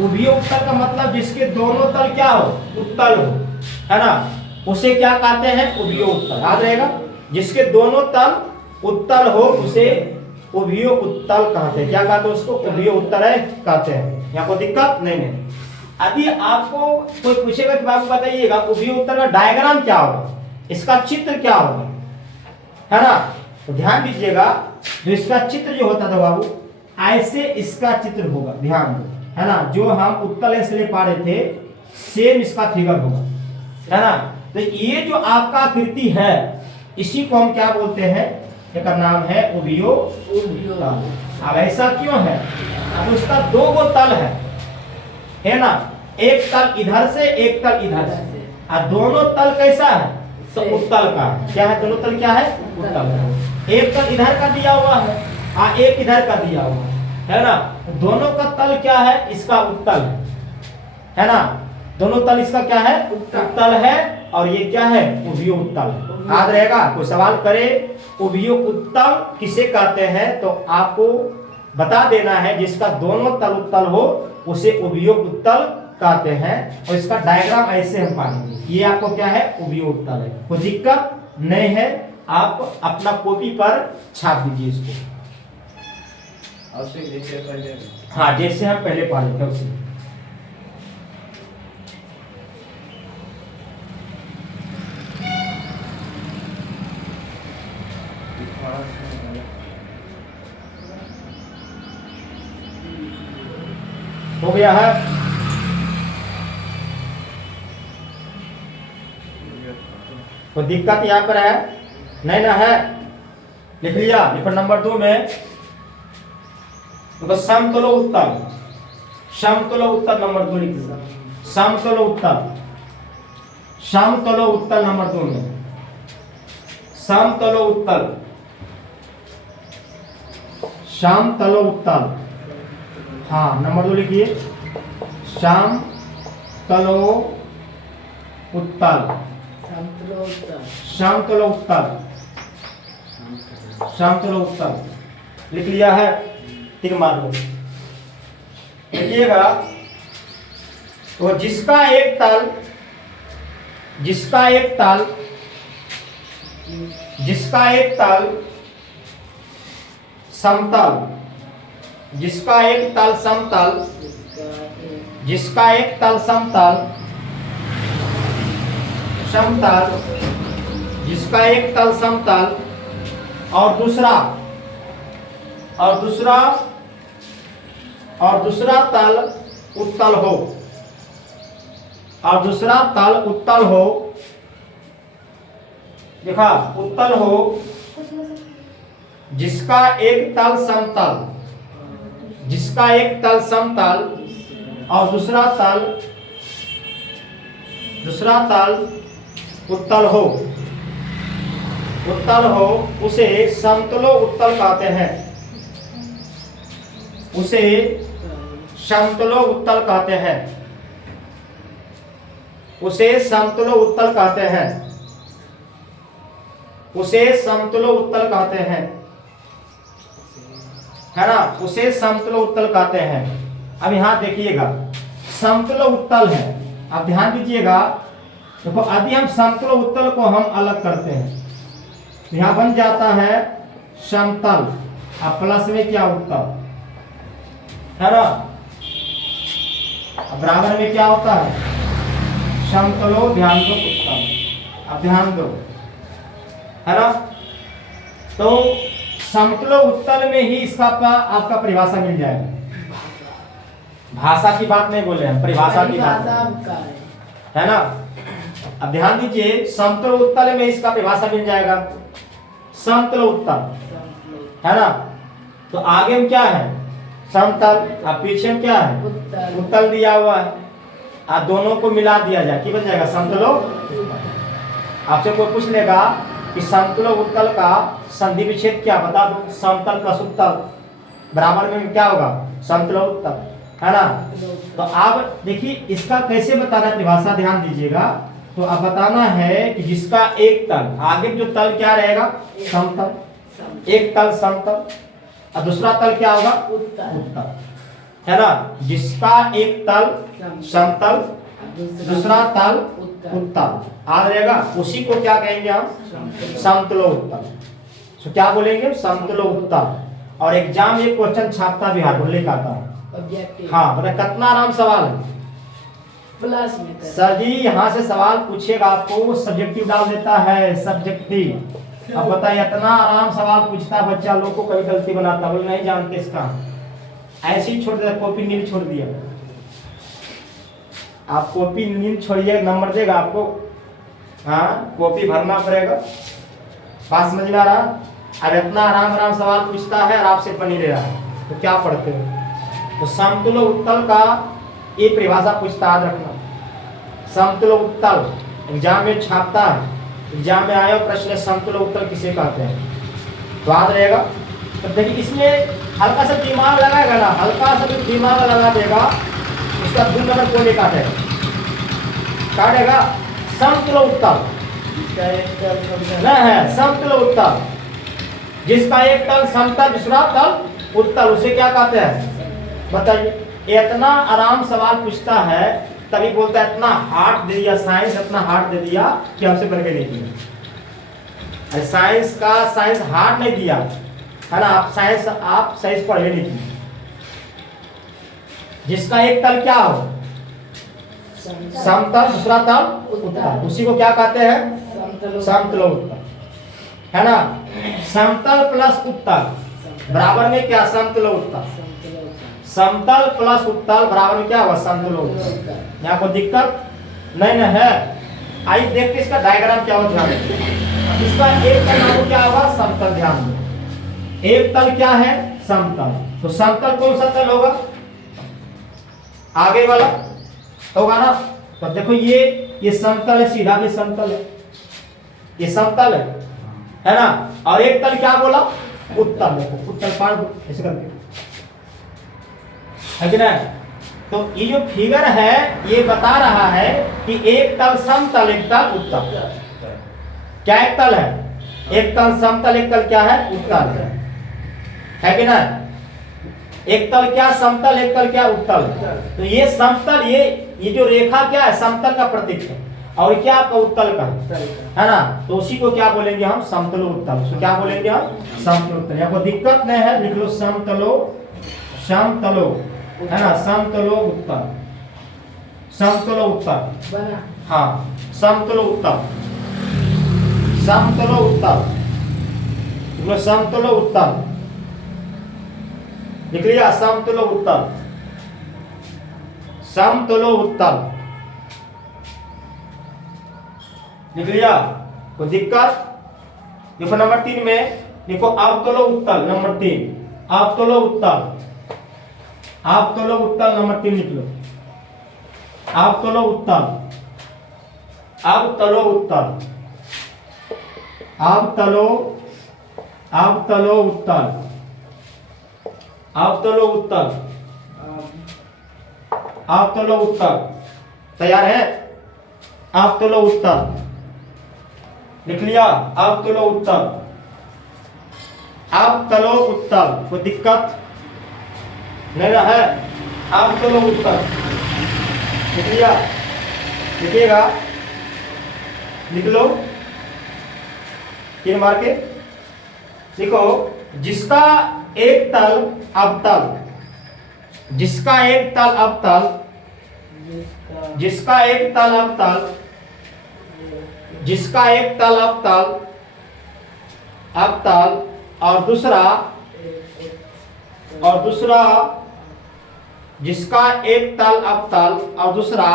उभयो उत्तल का मतलब जिसके दोनों तल क्या हो, उत्तल हो, है ना, उसे क्या कहते हैं, उभयो उत्तल। याद रहेगा, जिसके दोनों तल उत्तल हो उसे उभयो उत्तल कहते हैं। क्या कहते हैं उसको, उभयो उत्तल है कहते हैं। यहाँ कोई दिक्कत नहीं। अभी आपको कोई पूछेगा कि बाबू बताइएगा उभयो उत्तल का डायग्राम क्या होगा, इसका चित्र क्या होगा, है ना। तो ध्यान दीजिएगा, जो इसका चित्र जो होता था बाबू, ऐसे इसका चित्र होगा, ध्यान दो, है ना। जो हम उत्तल ऐसे ले पा रहे थे, सेम इसका फिगर होगा, है ना। तो ये जो आपका आकृति है, इसी को हम क्या बोलते हैं, इसका नाम है उभयो उत्तल। अब ऐसा क्यों है, अब उसका दो गो तल है ना, एक तल इधर से एक तल इधर से, और दोनों तल कैसा है, तो उत्तल का है। क्या है, दोनों तल क्या है, उत्तल है। एक तल इधर का दिया हुआ है और एक इधर का दिया हुआ है ना। दोनों का तल क्या है, इसका उत्तल है ना। दोनों तल इसका क्या है, उत्तल है, और ये क्या है, उभयो उत्तल है। याद रहेगा, कोई सवाल करे उभयो उत्तल किसे कहते हैं, तो आपको बता देना है, जिसका दोनों तल उत्तल हो उसे उभयो उत्तल कहते हैं। और इसका डायग्राम ऐसे हम पाएंगे, ये आपको क्या है, उभयो उत्तल है। कोई दिक्कत नहीं है, आप अपना कॉपी पर छाप दीजिए इसको। हाँ, जैसे हम पहले पढ़े थे उसे। हो गया है। कोई दिक्कत यहाँ पर है, नहीं ना है, लिख लिया। लिखो नंबर 2 में, तो समतुलो उत्तल, समतुलो उत्तल नंबर 2 लिख दिया। समतुलो उत्तल, समतुलो उत्तल नंबर 2 में, समतुलो उत्तल, समतुलो उत्तल। हाँ, नंबर 2 लिखिए, समतुलो उत्तल, समतुलो उत्तल, समतुलो उत्तल। लिख लिया है, टिक मार लो। देखिएगा, तो जिसका एक तल, जिसका एक तल, जिसका एक तल समतल, जिसका एक तल समतल, जिसका एक तल समतल, समतल, जिसका एक तल समतल, और दूसरा तल उत्तल हो, और दूसरा तल उत्तल हो, देखा, उत्तल हो, जिसका एक तल समतल, जिसका एक तल समतल और दूसरा तल उत्तल हो, उत्तल हो, उसे समतुलो उत्तल कहते हैं, उसे समतुलो उत्तल कहते हैं, उसे समतुलो उत्तल कहते हैं, उसे समतुलो उत्तल कहते हैं, है ना, उसे समतुलो उत्तल कहते हैं। अब यहां देखिएगा, समतुलो उत्तल है, अब ध्यान दीजिएगा। देखो, यदि हम समतुलो उत्तल को हम अलग करते हैं, यहां बन जाता है समतल, अब प्लस में क्या, उत्तल, है ना। अब बराबर में क्या होता है, समतुलो, ध्यान दो, उत्तल। अब ध्यान दो, है ना। तो समतल उत्तल में ही इसका आपका परिभाषा मिल जाएगा। भाषा की बात नहीं बोल रहे हैं, परिभाषा की बात है ना। अब ध्यान दीजिए, समतल उत्तल में इसका परिभाषा मिल जाएगा, समतल उत्तल है ना। तो आगे में क्या है, समतल, अब पीछे में क्या है, उत्तल दिया हुआ है। आप दोनों को मिला दिया जाए कि बन जाएगा समतलो। आपसे कोई पूछ लेगा कि समतलो उत्तल का संधि विच्छेद क्या, बता दो। समतल प्लस उत्तल बराबर में क्या होगा, समतलो उत्तल, है ना। तो आप देखिए इसका कैसे बताना है परिभाषा, ध्यान दीजिएगा। तो अब बताना है कि जिसका एक तल, आगे जो तल क्या रहेगा, समतल, एक तल समतल, और दूसरा तल क्या होगा, उत्तल, है ना। जिसका एक तल समतल, दूसरा तल उत्तल आ रहेगा, उसी को क्या कहेंगे हम, समतलो उत्तल। तो क्या बोलेंगे, समतलो उत्तल। और एग्जाम में क्वेश्चन छापता बिहार बोलने का आता है। हाँ मतलब कितना आराम सवाल है प्लस में सर जी, यहाँ से सवाल पूछेगा आपको, सब्जेक्टिव डाल देता है, सब्जेक्टिव। अब बताइए इतना आराम सवाल पूछता है बच्चा, लोग को कभी गलती बनाता, बोले नहीं जानते इसका, ऐसे ही छोड़ दिया, कॉपी नील छोड़ दिया। आप कॉपी नील छोड़िए, नंबर देगा आपको, हाँ कॉपी भरना पड़ेगा। बात समझ में आ रहा। अब इतना आराम आराम सवाल पूछता है और आपसे बनी ले रहा है, तो क्या पढ़ते हो। तो समतुल उत्तल का ये परिभाषा पूछता, याद रखना। समतुल उत्तल एग्जाम में छापता है, एग्जाम में आया प्रश्न, समतुल उत्तल किसे कहते हैं, तो याद रहेगा। तो देखिए इसमें हल्का सा दिमाग लगाएगा ना, हल्का सा भी दिमाग लगा देगा, उसका 2 नंबर कोई नहीं काटेगा, काटेगा। समतुल उत्तल न है, समतुल उत्तल, जिसका एक तल समतल दूसरा तल उत्तल, उसे क्या कहते हैं बताइए। इतना आराम सवाल पूछता है, तभी बोलता है इतना हार्ड दे दिया, साइंस इतना हार्ड दे दिया कि हमसे बन के नहीं किया। साइंस का साइंस हार्ड नहीं दिया है ना, आप साइंस पढ़े नहीं किए। जिसका एक तल क्या हो, समतल, दूसरा तल उत्तल, उसी को क्या कहते हैं, समतल उत्तल, है ना। समतल प्लस उत्तल बराबर में क्या, समतल उत्तल। समतल प्लस उत्तल बराबर में क्या हुआ, समतल उत्तल। यहाँ कोई दिक्कत नहीं ना है। आइए देखते इसका डायग्राम क्या होगा, ध्यान दें। इसका एक तल आपको क्या होगा, समतल, ध्यान दें। एक तल क्या है, समतल। तो समतल कौन सा तल होगा, आगे वाला होगा ना। तो देखो ये समतल है, सीधा भी समतल है, ये समतल है ना। और एक तल क्या बोला, उत्तल। देखो उत्तल पार ऐसे करके, है कि नहीं। तो ये जो फिगर है ये बता रहा है कि एक तल समतल, एक तल उत्तल। क्या एक तल है, एक तल समतल, एक तल क्या है, उत्तल है कि नहीं। एक तल क्या समतल, एक तल क्या उत्तल। तो ये समतल, ये जो रेखा क्या है, समतल का प्रतीक है, और क्या आपका उत्तल का है ना। तो उसी को क्या बोलेंगे हम, समतलो उत्तल। तो क्या बोलेंगे हम, समतलो उत्तल। यहाँ कोई दिक्कत नहीं है, लिख लो समतलो, समतलो, है ना, समतलो उत्तल, समतलो उत्तल, हाँ समतलो उत्तल, समतलो उत्तल, समतलो उत्तल लिख लिया, समतलो उत्तल, समतलो उत्तल लिख लिया। कोई दिक्कत, देखो नंबर 3 में देखो, अवतलो उत्तल नंबर 3, अवतलो उत्तल, अवतलो उत्तल नंबर 3 लिख लो। अवतलो उत्तल, अवतलो उत्तल, अवतलो, अवतलो उत्तल, अवतलो उत्तल, अवतलो उत्तल। तैयार है, अवतलो उत्तल लिख लिया, अवतलो उत्तल, अवतलो उत्तल। कोई दिक्कत नहीं रहा है, अवतलो उत्तल लिख लिया, लिखिएगा, लिख लो 3 मार के। देखो जिसका एक तल अवतल, जिसका एक तल अवतल, जिसका एक तल अवतल, जिसका एक तल अवतल, अवतल और दूसरा जिसका एक तल अवतल और दूसरा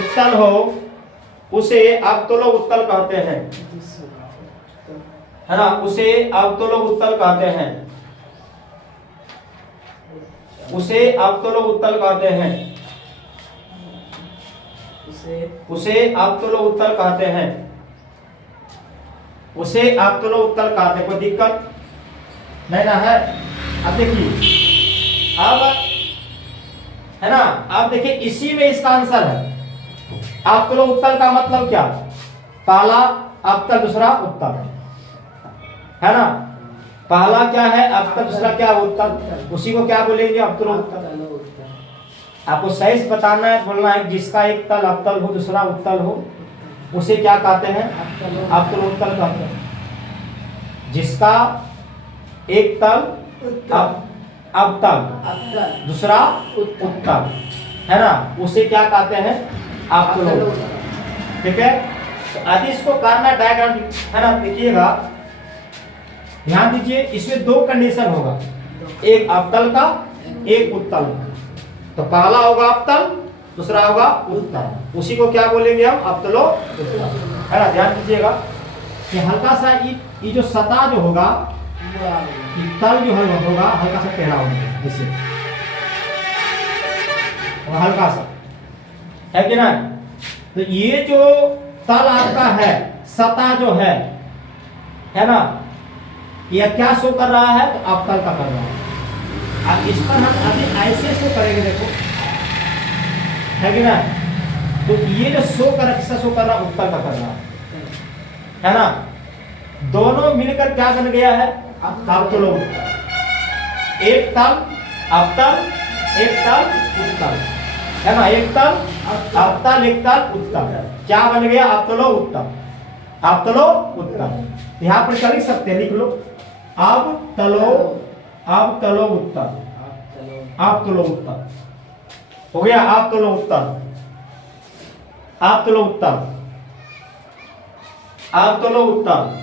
उत्तल हो उसे अवतलो उत्तल कहते हैं, है ना, उसे अवतलो उत्तल कहते हैं, उसे अवतलो उत्तल कहते हैं, उसे अवतलो उत्तल कहते हैं, उसे अवतलो उत्तल कहते हैं। कोई दिक्कत नहीं ना है। अब देखिए, अब है ना, अब देखिए इसी में इसका आंसर है। अवतलो उत्तल का मतलब क्या? पहला अवतल दूसरा उत्तल, है ना। पहला क्या है अवतल, दूसरा क्या उत्तल, उसी को क्या बोलेंगे? अवतलो उत्तल। आपको सही से बताना है, बोलना है जिसका एक तल अवतल हो दूसरा उत्तल हो उसे क्या कहते हैं? अवतलो उत्तल कहते हैं। जिसका एक तल अवतल दूसरा उत्तल, है ना, उसे क्या कहते हैं? अवतलो। ठीक है, तो आदि इसको करना डायग्राम, है ना। देखिएगा, ध्यान दीजिए, इसमें दो कंडीशन होगा, एक अवतल का एक उत्तल का। तो पहला होगा अवतल, दूसरा होगा उत्तल, उसी को क्या बोलेंगे हम? अवतलो उत्तल, है ना। ध्यान दीजिएगा कि हल्का सा ये जो सतह जो होगा, तल जो होगा हल्का सा टेढ़ा होगा, ऐसे हल्का सा, है कि ना। तो ये जो तल आपका है, सतह जो है ना, यह क्या शो कर रहा है? तो अवतल का कर रहा है। अब इस पर हम अभी ऐसे शो करेंगे, देखो, है कि ना। तो ये जो शो कर किसका शो कर रहा है? उत्तल का कर रहा है ना। दोनों मिलकर क्या बन गया है? अवतलो उत्तल। एक तल अवतल, एक तल उत्तल, है ना। एक तल अवतल, एक तल उत्तल, क्या बन गया? अवतलो उत्तल, अवतलो उत्तल। यहाँ पर क्या लिख सकते हैं? लिख लो, अवतलो उत्तल, अवतलो उत्तल हो गया। अवतलो उत्तल, अवतलो उत्तल, अवतलो उत्तल,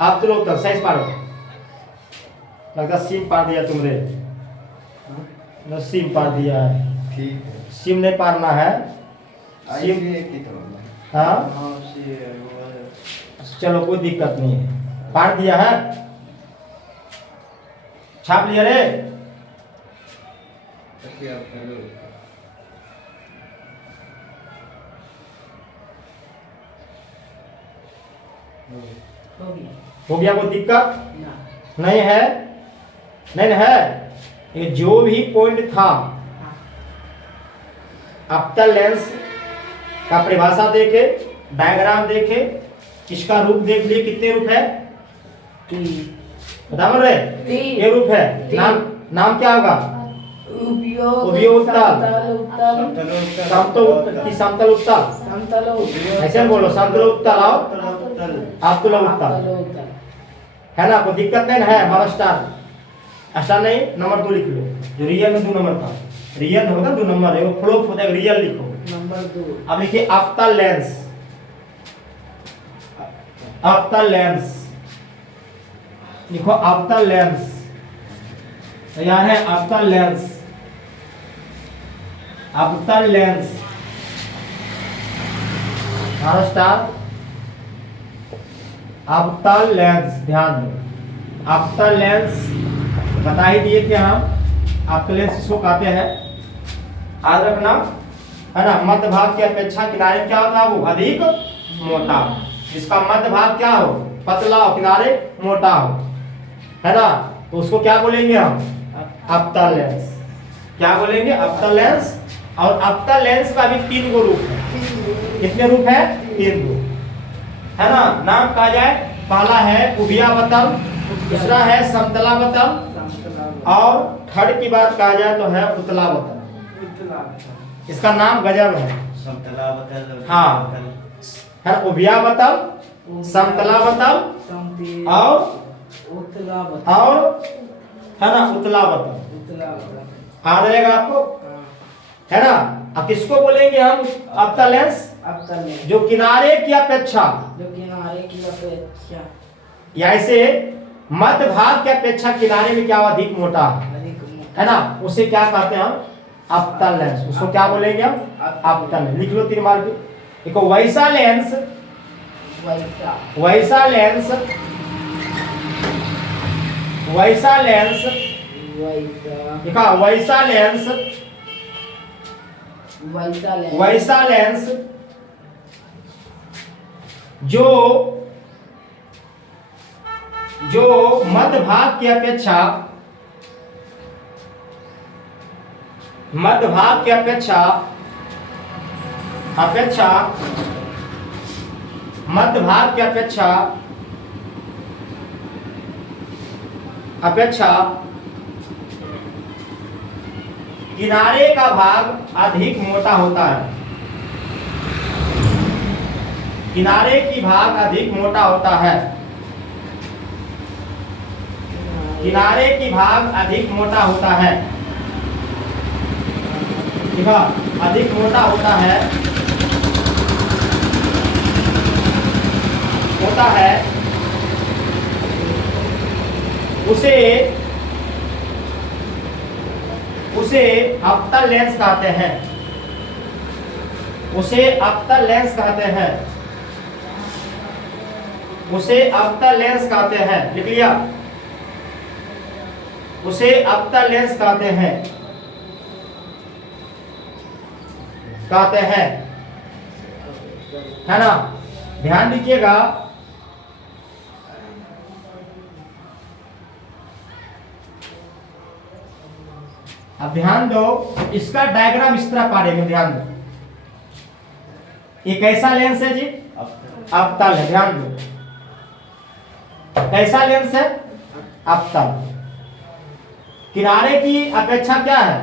अवतलो उत्तल। सही पारो, लगता सीम पार दिया तुमरे, न सीम पार दिया है। ठीक है, सीम नहीं पारना है, सीम। हाँ, चलो कोई दिक्कत नहीं है, पार दिया है, छाप लिया रे। हो गया, कोई दिक्कत नहीं है? नहीं है। ये जो भी पॉइंट था अवतल लेंस का परिभाषा देखे, डायग्राम देखे, इसका रूप देख लिए। कितने रूप है? बता बोल रहे? ये रूप है। नाम क्या होगा? उभय उत्तल, समतल उत्तल, ऐसे बोलो, समतल उत्तल और अवतलो उत्तल, है ना। कोई दिक्कत नहीं है? हमारा स्टार नहीं, नंबर 2 लिख लो। जो रियल में 2 नंबर था, रियल होगा 2 नंबर है, वो फ्लॉप होता है, रियल लिखो नंबर 2। अब लिखिए अवतल लेंस, अवतल लेंस लिखो, अवतल लेंस। यहाँ है अवतल लेंस, अवतल लेंस, स्टार, अवतल लेंस। ध्यान दो, अवतल लेंस बता ही दिए कि हम अवतल लेंस इसको कहते हैं। याद रखना, है ना। मध्य भाग की अपेक्षा किनारे क्या होता है? वो अधिक मोटा। जिसका मध्य भाग क्या हो? पतला हो, किनारे मोटा हो, है ना। तो उसको क्या बोलेंगे हम? अवतल लेंस। क्या बोलेंगे? अवतल लेंस। और अवतल लेंस का भी 3 गो रूप है। कितने रूप है? 3 रूप, है ना। नाम कहा जाए, पहला है उभयावतल, दूसरा है समतलावतल, और थर्ड की बात कहा जाए तो है उत्तलावतल। इसका नाम गजब है। समतलावतल, हाँ, है उभयावतल, समतलावतल समतल और उत्तलावतल और है ना उतलावतल। उत्तलावतल याद रहेगा आपको, हाँ है ना। अब किसको बोलेंगे हम अवतल लेंस? अवतल लेंस जो किनारे की अपेक्षा जो किनारे की अपेक्षा या ऐसे मध्य भाग की अपेक्षा किनारे में क्या अधिक मोटा है अधिक मोटा है ना, उसे क्या कहते हैं हम? अवतल लेंस। उसको क्या बोलेंगे हम? अवतल लेंस। लिख लो 3 मार्क। देखो वैसा लेंस, वैसा वैसा लेंस, वैसा लेंस, वैसा देखा वैसा लेंस, वैसा लेंस वैसा लेंस जो जो मध्य भाग की अपेक्षा, मध्य भाग की अपेक्षा मध्य भाग की अपेक्षा किनारे का भाग अधिक मोटा होता है। किनारे की भाग अधिक मोटा होता है। किनारे की भाग अधिक मोटा होता है। ठीक है, अधिक मोटा होता है, उसे अवतल लेंस कहते हैं। उसे अवतल लेंस कहते हैं। उसे अवतल लेंस कहते हैं। लिख लिया? उसे अवतल लेंस कहते हैं। है ना। ध्यान दीजिएगा, अब ध्यान दो, इसका डायग्राम इस तरह पारेंगे। ध्यान दो, ये कैसा लेंस है जी? अवतल है। ध्यान दो, कैसा लेंस है? अवतल। किनारे की अपेक्षा क्या है?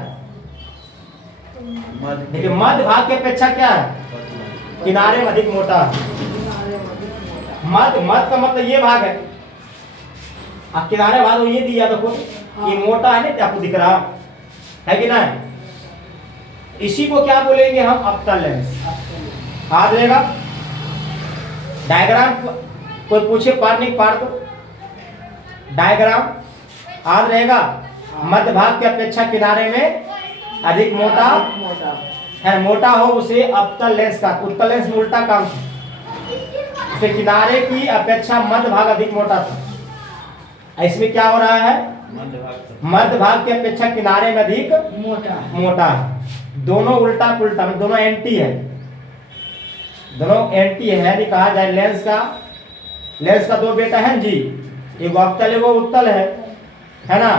देखिए मध्य भाग की अपेक्षा क्या है? किनारे में अधिक मोटा है। मध्य का मतलब ये भाग है। अब किनारे भाग तो ये दिया, देखो ये मोटा है ना, आपको दिख रहा है कि नहीं? इसी को क्या बोलेंगे हम? अवतल लेंस। याद रहेगा? डायग्राम कोई पूछे पार नहीं पार तो डायग्राम याद रहेगा। मध्य भाग की अपेक्षा किनारे में अधिक मोटा है, मोटा हो उसे अवतल लेंस का। उत्तल लेंस में उल्टा काम था, उसे किनारे की अपेक्षा मध्य भाग अधिक मोटा था। इसमें क्या हो रहा है? मध्य भाग की अपेक्षा किनारे में अधिक मोटा है। दोनों उल्टा पुल्टा, दोनों एंटी है। दोनों एंटी है नहीं कहा जाए। लेंस का 2 बेटा है जी, एक अवतल है वो उत्तल है ना।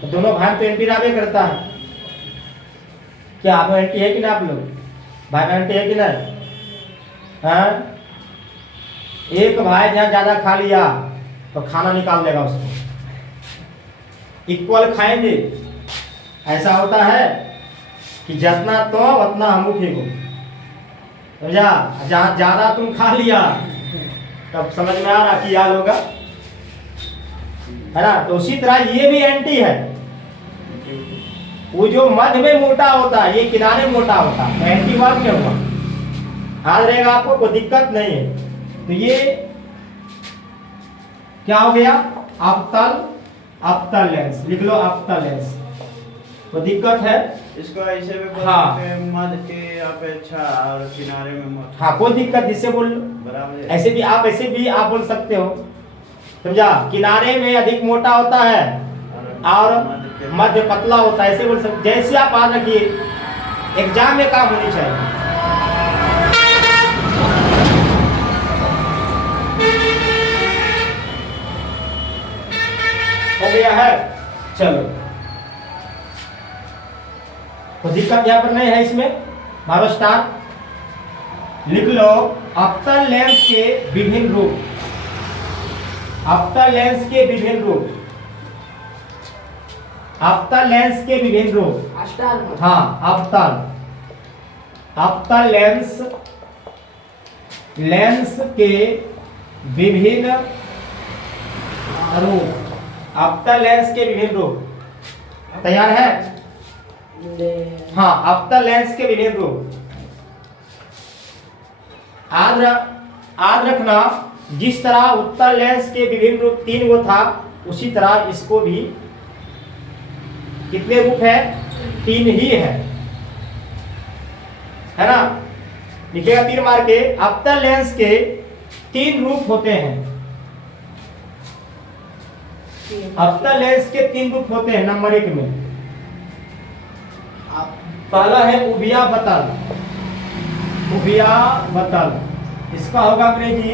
तो दोनों भाई तो एंटी रावे करता है। क्या आप एंटी है कि ना? आप लोग भाई एंटी है कि ना? हाँ? एक भाई जहाँ ज्यादा खा लिया तो खाना निकाल देगा उसको। इक्वल खाएंगे, ऐसा होता है कि जितना तो उतना हम फेंको, समझा। जहाँ ज्यादा तुम खा लिया तब समझ में आ रहा कि याद होगा, है ना। तो उसी तरह ये भी एंटी है। वो जो मध्य में मोटा होता है, ये किनारे मोटा होता है, तो एंटी वाद क्या हुआ? याद रहेगा आपको, कोई दिक्कत नहीं है। तो ये क्या हो गया? अवतल लेंस। लिख लो अवतल लेंस। तो दिक्कत है इसको ऐसे भी बोल हाँ। सकते हैं, मध्य के अपेक्षा और किनारे में मोटा। हाँ, कोई दिक्कत, जिससे बोल लो। बराबर है। ऐसे भी आप बोल सकते हो, समझा। किनारे में अधिक मोटा होता है और मध्य पतला होता है, ऐसे बोल सकते। जैसे आप याद रखिए, एग्जाम में काम होनी चाहिए। हो गया है, चलो। तो दिक्कत यहाँ पर नहीं है इसमें। मारो स्टार। लिख लो अवतल लेंस के विभिन्न रूप। अवतल लेंस के विभिन्न रूप। अवतल लेंस के विभिन्न रूप। हाँ, अवतल लेंस के विभिन्न रूप, अवतल लेंस के विभिन्न रूप। तैयार है? हाँ, अवतल लेंस के विभिन्न रूप। याद रखना, जिस तरह उत्तल लेंस के विभिन्न रूप 3 गो था, उसी तरह इसको भी कितने रूप है? 3 ही है ना? लिखिएगा 3 मार के। अवतल लेंस के 3 रूप होते हैं। अवतल लेंस के 3 रूप होते हैं नंबर 1 में। पहला है उभयावतल। उभयावतल इसका होगा अंग्रेजी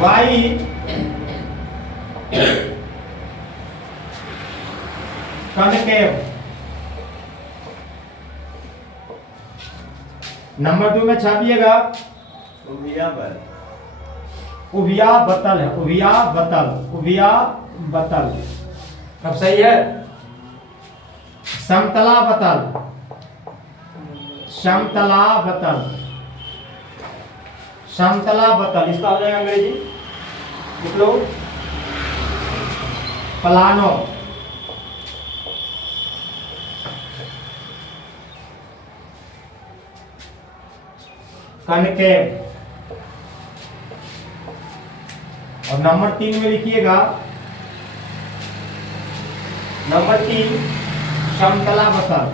वाई कॉन्केव। नंबर 2 में छापिएगा उभयावतल है। उभयावतल अब सही है। समतलावतल। समतलावतल इसका हो जाएगा अंग्रेजी लिख लो प्लानो। कनकेव। और नंबर 3 में लिखिएगा, नंबर 3 समतलावतल।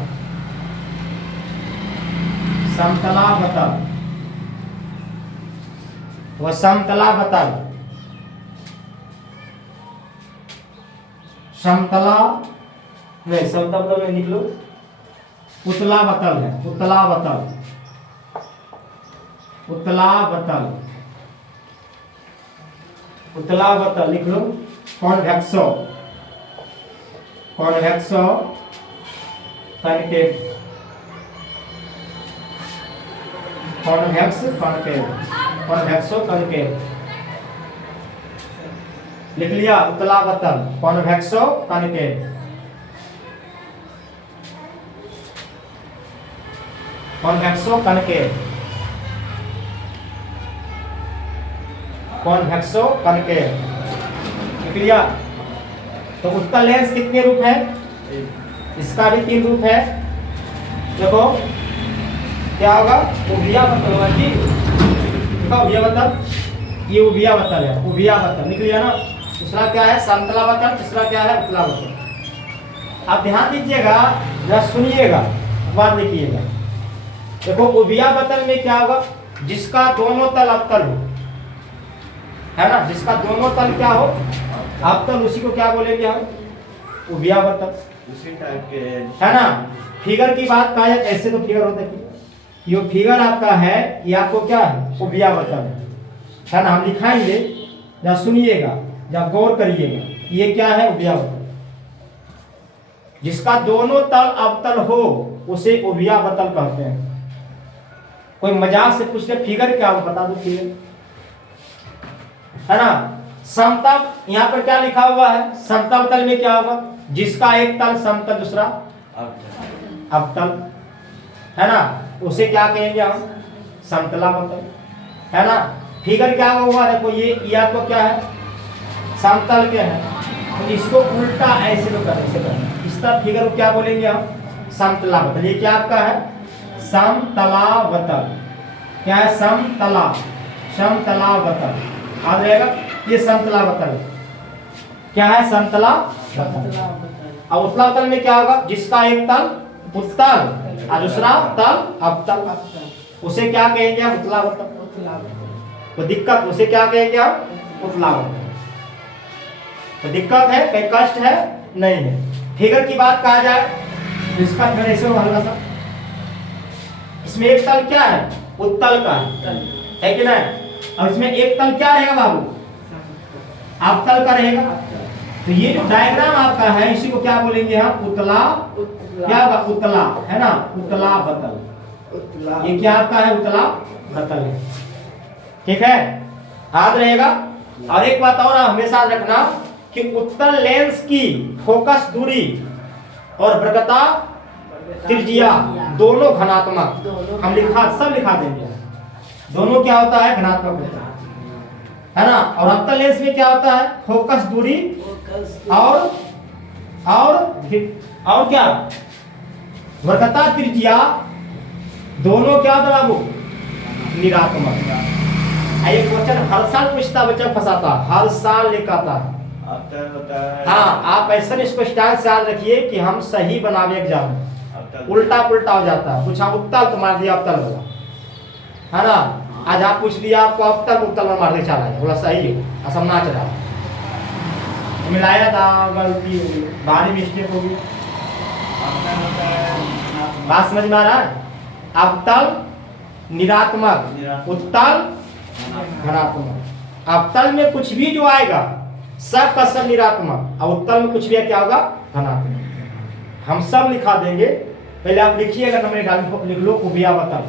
समतलावतल वह समतलावतल। नहीं, समतलावतल में लिख लो उतलावतल है। उतलावतल लिख लो कॉन्वेक्सो कॉन्केव। कॉन्वेक्सो कॉन्केव लिख लिया। उतलावतल कॉन्वेक्सो कॉन्केव। कॉन्वेक्सो कॉन्केव लिख लिया। तो उत्तल लेंस कितने रूप है? इसका भी 3 रूप है। देखो क्या होगा? उभयावतल होगा जी। उभयावतल, ये उभयावतल है। उभयावतल लिख लिया ना। दूसरा क्या है? समतलावतल। तीसरा क्या है? उतलावतल। आप ध्यान दीजिएगा, जरा सुनिएगा, बात देखिएगा। देखो उभयावतल में क्या होगा? जिसका दोनों तल अवतल हो, है ना? जिसका दोनों तल क्या हो? अवतल, उसी को क्या बोलेंगे हम? उभयावतल। उसी टाइप के है ना? फिगर की बात कहा जाए, ऐसे तो फिगर होता है। ये फिगर आपका है, ये आपको क्या है? उभयावतल है ना? हम दिखाएंगे, जरा सुनिएगा, जरा गौर करिएगा। ये क्या है? उभयावतल। जिसका दोनों तल अवतल हो उसे उभयावतल कहते हैं। कोई मजाक से पूछते फिगर क्या हो, बता दो फिगर, है ना? समतल, यहाँ पर क्या लिखा हुआ है? समतल में क्या होगा? जिसका एक तल समतल, दूसरा अवतल, है ना? उसे क्या कहेंगे हम? समतलावतल, है ना? फिगर क्या होगा? देखो ये आपको क्या है? समतल के है, तो इसको उल्टा ऐसे तो करें, इस तरह फिगर को क्या बोलेंगे हम? समतलावतल। ये क्या आपका है? समतलावतल। क्या है? समतलावतल आ जाएगा। ये समतलावतल क्या है? समतलावतल। और उत्तलावतल में क्या होगा? जिसका एक तल उत्तल और दूसरा तल अवतल, उसे क्या कहेंगे हम? उत्तलावतल। तो दिक्कत, उसे क्या कहेंगे हम? उत्तलावतल। तो दिक्कत है, कहीं कष्ट है नहीं है। फिगर की बात कहा जाए तो इसका फिगर ऐसे हल्का सा, इसमें एक तल क्या है? उत्तल का है कि नहीं? और इसमें एक तल क्या रहेगा बाबू? अवतल का रहेगा। तो ये जो डायग्राम आपका है, इसी को क्या बोलेंगे हम? उतला। क्या होगा? उतला, है ना? उतलावतल। ये क्या आपका है? उतलावतल है। ठीक है, याद रहेगा। और एक बात और हमेशा रखना कि उत्तल लेंस की फोकस दूरी और वक्रता त्रिज्या दोनों धनात्मक। हम सब लिखा देंगे। दोनों क्या होता है, धनात्मक होता है ना। और अवतल लेंस में क्या होता है, फोकस दूरी और क्या, वर्गता त्रिज्या, दोनों क्या होता है बाबू, निरात्मक। ये क्वेश्चन हर साल पूछता, बच्चा फंसाता, हर साल लेकर आता है। अवतल होता है। हाँ, आप ऐसा इसको स्टाइल से याद रखिए कि हम सही बनावे एग्जाम, अवतल उल्टा पुल्टा हो जाता है। कुछ आप उत्तल तो मार दिया अवतल वाला, है ना। आज आप पूछ दिया आपको अवतल, उत्तल में मार दे चला है, बोला सही है, असम ना चला, मिलाया था, गलती हो गई, भारी मिस्टेक होगी। अवतल होता है। बात समझ में आ रहा है, अवतल निरात्मक, उत्तल धनात्मक। अवतल में कुछ भी जो आएगा सब का सब निरात्मक, और उत्तल में कुछ भी क्या होगा, धनात्मक। हम सब लिखा देंगे, पहले आप लिखिएगा, नंबर लिख लो, उबिया अवतल।